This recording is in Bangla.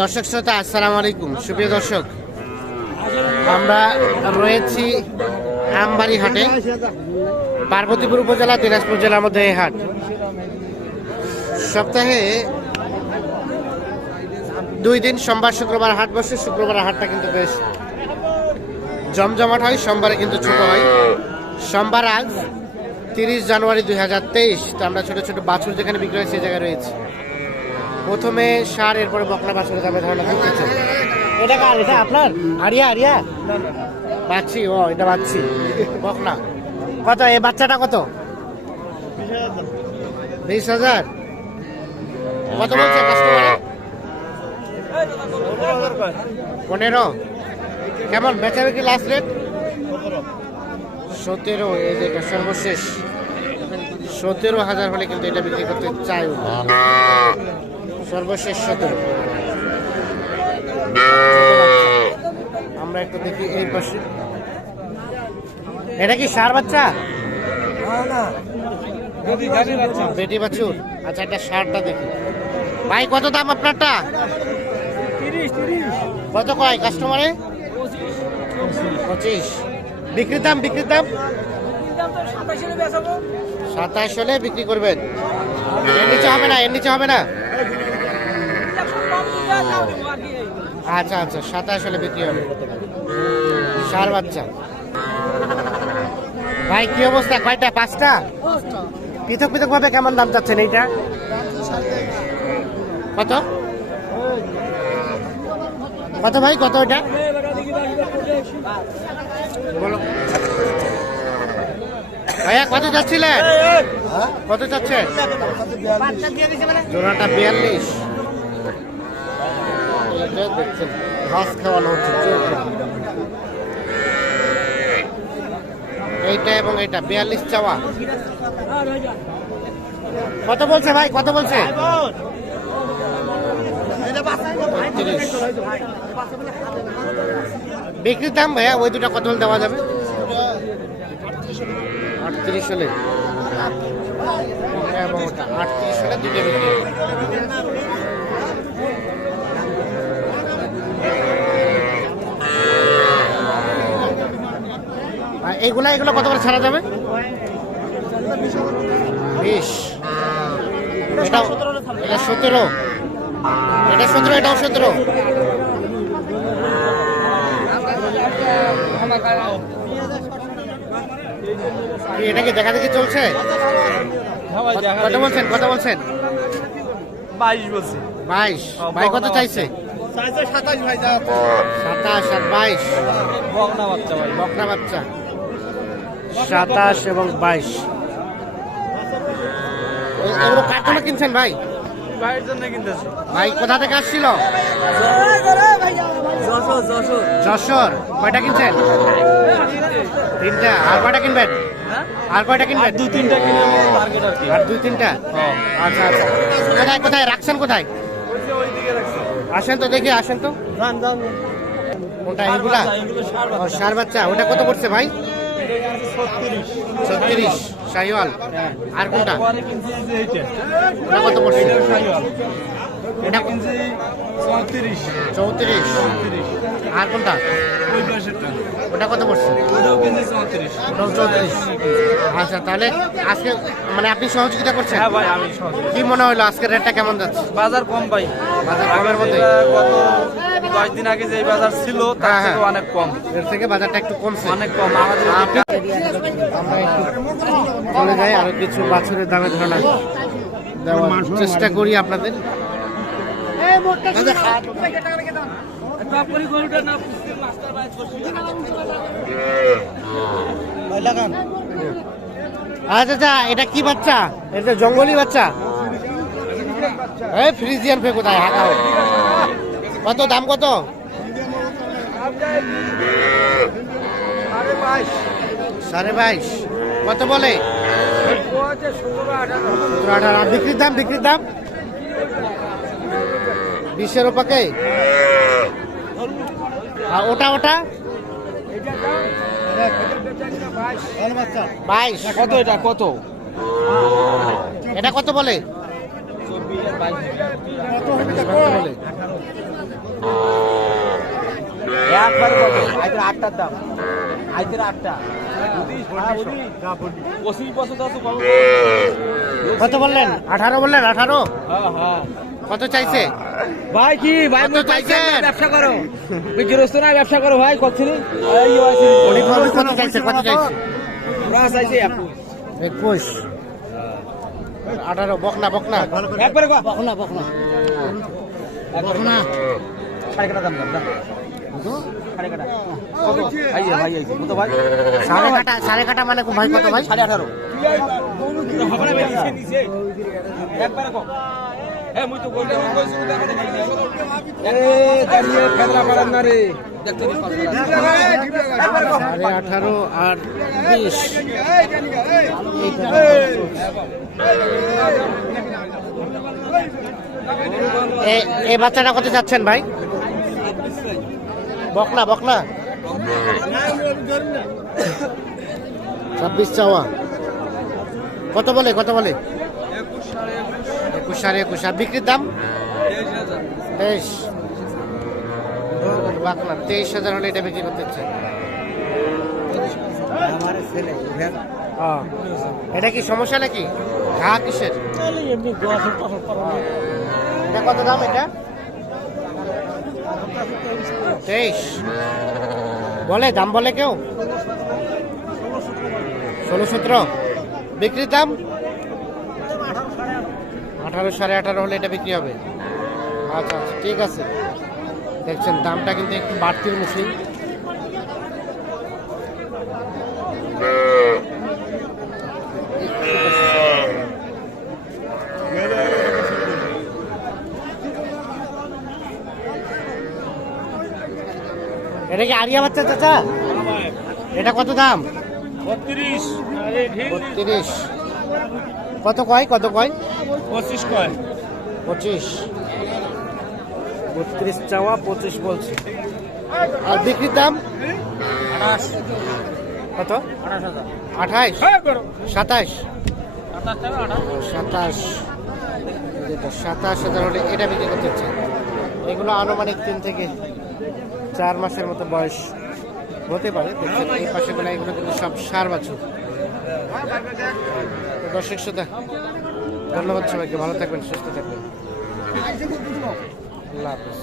দর্শক শ্রোতা, আসসালামু আলাইকুম। সুপ্রিয় দর্শক, আমরা রয়েছি আমবাড়ি হাটে পার্বতীপুর উপজেলা, দিনাজপুর জেলার মধ্যে এই হাট। সপ্তাহে দুই দিন, সোমবার, শুক্রবার হাট বসে, শুক্রবার হাটটা কিন্তু বেশ জমজমাট হয়, সোমবারে কিন্তু ছোট হয়। সোমবার আজ তিরিশ জানুয়ারি দুই হাজার তেইশ, তো আমরা ছোট ছোট বাছুর যেখানে বিক্রি হয়, সেই জায়গায় রয়েছে। প্রথমে সার, এরপরে বকনা বাছুরের দামে ধারণা করতেছে এটা কার? এটা আপনার? Area area? বাচ্চি, ও, এটা বাচ্চি। বকনা। কত? এই বাচ্চাটা কত? বিশ হাজার। কত বলছে পনেরো। কেমন? বেচা বিক্রি লাস্ট রেট সতেরো, এই যে এটা সর্বশেষ। সতেরো হাজার হলে কিন্তু এটা বিক্রি করতে চাই। সর্বশেষ সতেরো। আমরা একটু দেখি এই পাশে। এটা কি সার বাচ্চা? বেটি বাছুর। আচ্ছা এটা সারটা দেখি। ভাই, কত দাম আপনারটা? কত কয় কাস্টমারে? পঁচিশ। বিক্রির দাম বিক্রির দাম? সাতাশ হলে বিক্রি করবেন। এর নিচে হবে না, এর নিচে হবে না। আচ্ছা আচ্ছা সাতাশ হলে বিক্রি হবে। সার বাচ্চা। ভাই কি অবস্থা? কয়টা? পাঁচটা? পৃথক পৃথক ভাবে কেমন দাম চাচ্ছেন এইটা? কত? কত ভাই? কত ওইটা বলো। ভাইয়া কত যাচ্ছিলেন কত যাচ্ছে জোড়াটা বিয়াল্লিশ। এইটা দেখছেন ঘাস খাওয়ানো হচ্ছে। এইটা এবং এইটা, বিয়াল্লিশ চাওয়া। কত বলছে ভাই? কত বলছে? বিক্রির দাম ভাইয়া, ওই দুটা কত দেওয়া যাবে? আটত্রিশ হলে। এটা এবং ওটা আটত্রিশ হলে দুটো বিক্রি এইগুলা এগুলো কত করে ছাড়া যাবে? বিশ এটা এটা সতেরো। এটা সতেরো এটাও সতেরো। কি এটা কি দেখা দেখি চলছে? কত বলছেন কত বলছেন? বাইশ বলছি। বাইশ। ভাই কত চাইছে? সাতাশ সাতাশ আর বাইশ। বকনা বাচ্চা ভাই বকনা বাচ্চা। সাতাশ এবং বাইশ। কিনছেন ভাই? ভাইয়ের জন্য কিনতেছি। ভাই কোথা থেকে আসছিল? যশোর কয়টা কিনছেন? তিনটা। আর কয়টা কিনবেন? আর কয়টা কিনবেন? দুই তিনটা কিনে টার্গেট আর কি। আর দুই তিনটা। আচ্ছা আচ্ছা। কোথায় কোথায় রাখছেন কোথায়? আসেন তো দেখি আসেন তো। কোনটা এগুলা সার বাচ্চা। ওটা কত পড়ছে ভাই? ছত্রিশ। শাহিওয়াল। আর কোনটা? ওটা কত পড়ছে? এটা কিনছি চৌত্রিশ। চৌত্রিশ। আর কোনটা? ওটা কত পড়ছে? ওটাও কিনছি চৌত্রিশ। ওটাও চৌত্রিশ। আচ্ছা তাহলে আজকে মানে আপনি সহযোগিতা করছেন? হ্যাঁ ভাই আমি কি মনে হলো আজকের রেটটা কেমন যাচ্ছে? বাজার কম ভাই। বাজার মধ্যে গত দশ দিন আগে যে বাজার ছিল তার হ্যাঁ, থেকে হ্যাঁ। অনেক কম এর থেকে বাজারটা একটু কমছে অনেক কম আমাদের আমরা আমরা একটু চলে যাই আরও কিছু বাছুরের দামে ধারণা দেওয়ার চেষ্টা করি আপনাদের আচ্ছা আচ্ছা এটা কি বাচ্চা এটা জঙ্গলি বাচ্চা এই ফ্রিজিয়ান ফে কোথায় হাঁকাও কত দাম কত? সাড়ে বাইশ। কত বলে? আঠারো। বিক্রির দাম বিক্রির দাম? বিশের ওপাকে আর ওটা ওটা? বাইশ। কত এটা কত? এটা কত বলে? একবারে কত আইতের আটটার দাম আইতের আটটা কত বললেন আঠারো বললেন আঠারো হ্যাঁ হ্যাঁ কত চাইছে ভাই কি ভাই কত চাইছেন? ব্যবসা করো গৃহস্থ না ব্যবসা করো ভাই করছিলি কত চাইছে কত চাইছে একুশ একুশ আঠারো বকনা বকনা। একবারে বকনা বকনা। বকনা। সাড়ে কাটা দাম দাম দাম। সাড়ে কাটা। মানে ভাই কত ভাই? সাড়ে আঠারো। হ্যাঁ মুই তো বলতে কইছি দাঁড়িয়ে ফেদরা পারেন না রে সাড়ে আঠারো আর বিশ। এই এ- এই বাচ্চাটা কত চাচ্ছেন ভাই? বকনা বকনা। ছাব্বিশ চাওয়া। কত বলে কত বলে? একুশ সাড়ে একুশ। আর বিক্রির দাম? তেইশ। বাকনা তেইশ হাজার হলে এটা বিক্রি করতে চাই। এটা কি সমস্যা নাকি? ঘা কিসের? এটা কত দাম এটা? তেইশ। বলে দাম বলে কেউ? ষোলো সতেরো। বিক্রির দাম? আঠারো সাড়ে আঠারো হলে এটা বিক্রি হবে। আচ্ছা আচ্ছা ঠিক আছে। দেখছেন দামটা কিন্তু একটু বাড়তির মুখী এটা কি আরিয়া বাচ্চা চাচা? এটা কত দাম? বত্রিশ। বত্রিশ। কত কয় কত কয়? পঁচিশ কয়। পঁচিশ। বত্রিশ চাওয়া পঁচিশ বলছে। আর বিক্রির দাম? কত? আঠাশ। আঠাশ সাতাশ। যেটা সাতাশ। হাজার হলে এটা বিক্রি করতে চাই এগুলো আনুমানিক তিন থেকে চার মাসের মতো বয়স হতে পারে। এই পাশে গুলো এগুলো কিন্তু সব সার বাছুর। দর্শক শ্রোতা ধন্যবাদ সবাইকে। ভালো থাকবেন সুস্থ থাকবেন। আল্লাহ হাফেজ।